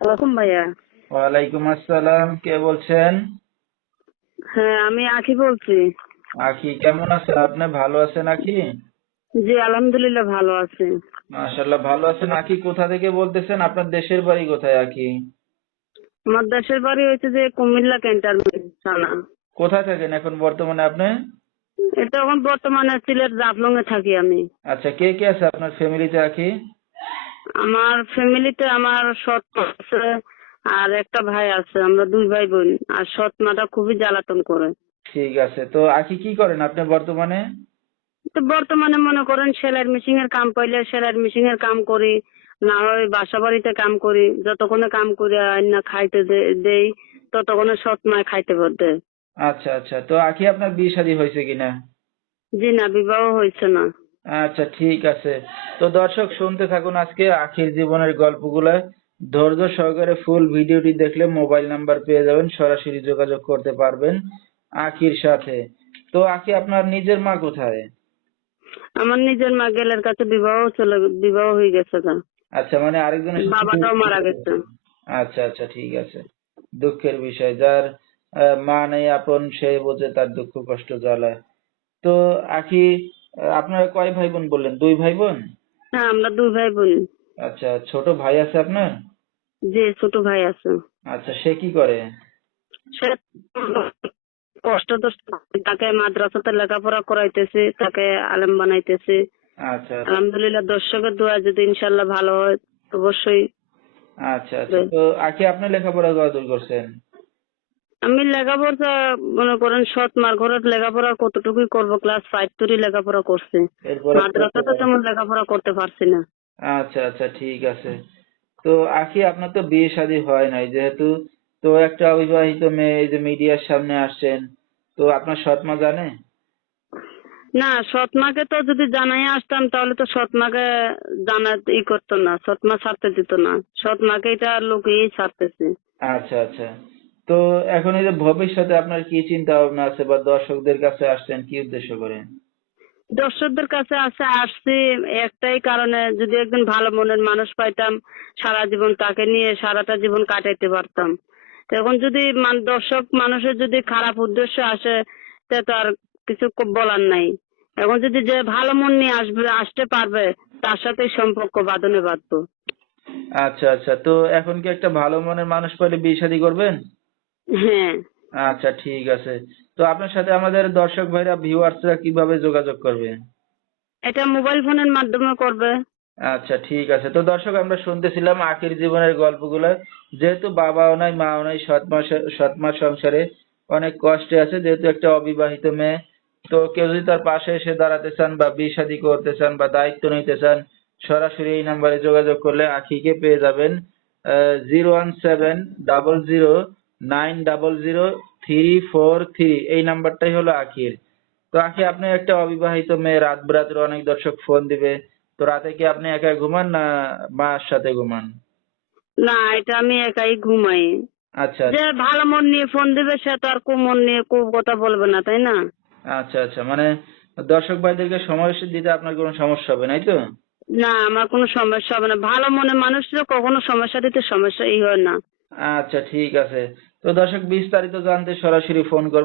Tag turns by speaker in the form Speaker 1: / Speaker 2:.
Speaker 1: ভাইয়া।
Speaker 2: ওয়ালাইকুম আসসালাম কে বলছেন?
Speaker 1: হ্যাঁ আমি আখি বলছি।
Speaker 2: আখি কেমন আছেন? আপনি ভালো আছেন আখি?
Speaker 1: জি আলহামদুলিল্লাহ ভালো আছি।
Speaker 2: ভালো আছেন আখি? কোথা থেকে বলতেছেন? আপনার দেশের বাড়ি কোথায় আখি?
Speaker 1: আমার দেশের বাড়ি হয়েছে যে কুমিল্লা ক্যান্টনমেন্ট থানা।
Speaker 2: কোথায় থাকেন এখন বর্তমানে আপনি?
Speaker 1: এটা এখন বর্তমানে সিলেট জাফলং এ থাকি আমি।
Speaker 2: আচ্ছা কে কে আছে আপনার ফ্যামিলিতে আখি?
Speaker 1: আমার ফ্যামিলিতে আমার সৎ মা আছে আর একটা ভাই আছে আমরা দুই ভাই বোন আর সৎ মাটা খুবই জ্বালাতন করে।
Speaker 2: ঠিক আছে তো আখি কি করেন আপনি বর্তমানে?
Speaker 1: তো বর্তমানে মনে করেন সেলাই মেশিন এর কাম পাইলে সেলাই মেশিন এর কাম করি না হয় বাসা বাড়িতে কাম করি যতক্ষণে কাম করি না খাইতে দেই ততক্ষণে সৎ মায় খাইতে দেয়
Speaker 2: আচ্ছা আচ্ছা তো আখি আপনার বিয়ে শাদী হয়েছে কিনা?
Speaker 1: জি না বিবাহ হয়েছে না।
Speaker 2: আচ্ছা ঠিক আছে। তো দর্শক শুনতে থাকুন আজকে আখির জীবনের গল্পগুলো। ধৈর্য সহকারে ফুল ভিডিওটি দেখলে মোবাইল নাম্বার পেয়ে যাবেন সরাসরি যোগাযোগ করতে পারবেন আখির সাথে। তো আখি আপনার নিজের মা কোথায়?
Speaker 1: আমার নিজের মা গেলের কাছে বিবাহ চলে বিবাহ হয়ে গেছে গা
Speaker 2: আচ্ছা মানে আরেকজনের সাথে-
Speaker 1: বাবাটাও মারা গেছে।
Speaker 2: আচ্ছা আচ্ছা ঠিক আছে। দুঃখের বিষয় যার মা নেই আপন সে বোঝে তার দুঃখ কষ্ট জ্বালায়। তো আখি আপনারা কয় ভাই বোন বললেন? দুই ভাই বোন
Speaker 1: হ্যাঁ আমরা দুই ভাই বোন
Speaker 2: আচ্ছা ছোট ভাই আছে আপনার?
Speaker 1: যে ছোট ভাই আছে।
Speaker 2: আচ্ছা সে কি করে?
Speaker 1: সে কষ্ট তো তাকে মাদ্রাসাতে লেখাপড়া করাইতেছে তাকে আলেম বানাইতেছে।
Speaker 2: আচ্ছা
Speaker 1: আলহামদুলিল্লাহ দর্শকের দোয়া যদি ইনশাল্লাহ ভালো হয় অবশ্যই।
Speaker 2: আচ্ছা আচ্ছা। তো আখি আপনি লেখাপড়া কতদূর করছেন?
Speaker 1: আমি লেখাপড়া মনে করেন সৎ মার ঘরে লেখাপড়া কতটুকুই করব? ক্লাস ফাইভ তুরি লেখাপড়া করছি। মাদ্রাসাতে তেমন লেখাপড়া করতে পারছি না।
Speaker 2: আচ্ছা আচ্ছা ঠিক আছে। তো আখি আপনার তো বিয়ে শাদী হয় নাই যেহেতু। তো একটা অবিবাহিত মেয়ে এই যে মিডিয়ার সামনে আসছেন তো আপনার সৎ মা জানে?
Speaker 1: না সৎ মাকে তো যদি জানাই আসতাম তাহলে তো সৎ মাকে জানা ই করতো না সৎ মা ছাড়তে দিত না। সৎ মাকে এটা লোকেই ছাড়তেছে।
Speaker 2: আচ্ছা আচ্ছা। তো এখন এই যে ভবিষ্যতে আপনার কি চিন্তা ভাবনা আছে বা দর্শকদের কাছে আসছেন কি উদ্দেশ্য করে?
Speaker 1: দর্শকদের কাছে আসে আসছি একটাই কারণে যদি একজন ভালো মনের মানুষ পাইতাম সারা জীবন তাকে নিয়ে সারাটা জীবন কাটাইতে পারতাম। এখন যদি মান- দর্শক মানুষের যদি খারাপ উদ্দেশ্য আসে তে তো আর কিছু বলার নাই। এখন যদি যে ভালো মন নিয়ে আসবে আসতে পারবে তার সাথে সম্পর্ক বাঁধনে বাঁধবো।
Speaker 2: আচ্ছা আচ্ছা। তো এখন কি একটা ভালো মনের মানুষ পেলে বিয়ে শাদী করবেন?
Speaker 1: হ্যাঁ।
Speaker 2: আচ্ছা ঠিক আছে। তো আপনার সাথে আমাদের দর্শক ভাইরা ভিউয়ার্সরা কীভাবে যোগাযোগ করবে?
Speaker 1: এটা মোবাইল ফোনের মাধ্যমে করবে।
Speaker 2: আচ্ছা ঠিক আছে। তো দর্শক আমরা শুনতেছিলাম আখির জীবনের গল্পগুলো। যেহেতু বাবাও নাই মাও নাই সৎ মা সংসারে অনেক কষ্টে আছে যেহেতু একটা অবিবাহিত মেয়ে। তো কেউ যদি তার পাশে এসে দাঁড়াতে চান বা বিয়ে করতে চান বা দায়িত্ব নিতে চান সরাসরি এই নাম্বারে যোগাযোগ করলে আখিকে পেয়ে যাবেন zero one seven double zero nine double zero three four three এই নাম্বারটাই হলো আখির। তো আখি আপনি একটা অবিবাহিত মেয়ে রাত বেরাতের অনেক দর্শক ফোন দিবে। তো রাতে কি আপনি একা ঘুমান না মার সাথে ঘুমান?
Speaker 1: না এটা আমি একাই ঘুমাই।
Speaker 2: আচ্ছা।
Speaker 1: যে ভালো মন নিয়ে ফোন দিবে সে তো আর কু মন নিয়ে কু কথা বলবে না তাই না?
Speaker 2: আচ্ছা আচ্ছা। মানে দর্শক ভাইদেরকে সময় দিতে আপনার কোনো সমস্যা হবে নাই তো?
Speaker 1: না আমার কোনো সমস্যা হবে না। ভালো মনে মানুষের কখনো সমস্যা দিতে সমস্যা ই হয় না।
Speaker 2: আচ্ছা ঠিক আছে। তো দর্শক বিস্তারিত জানতে সরাসরি ফোন করবেন।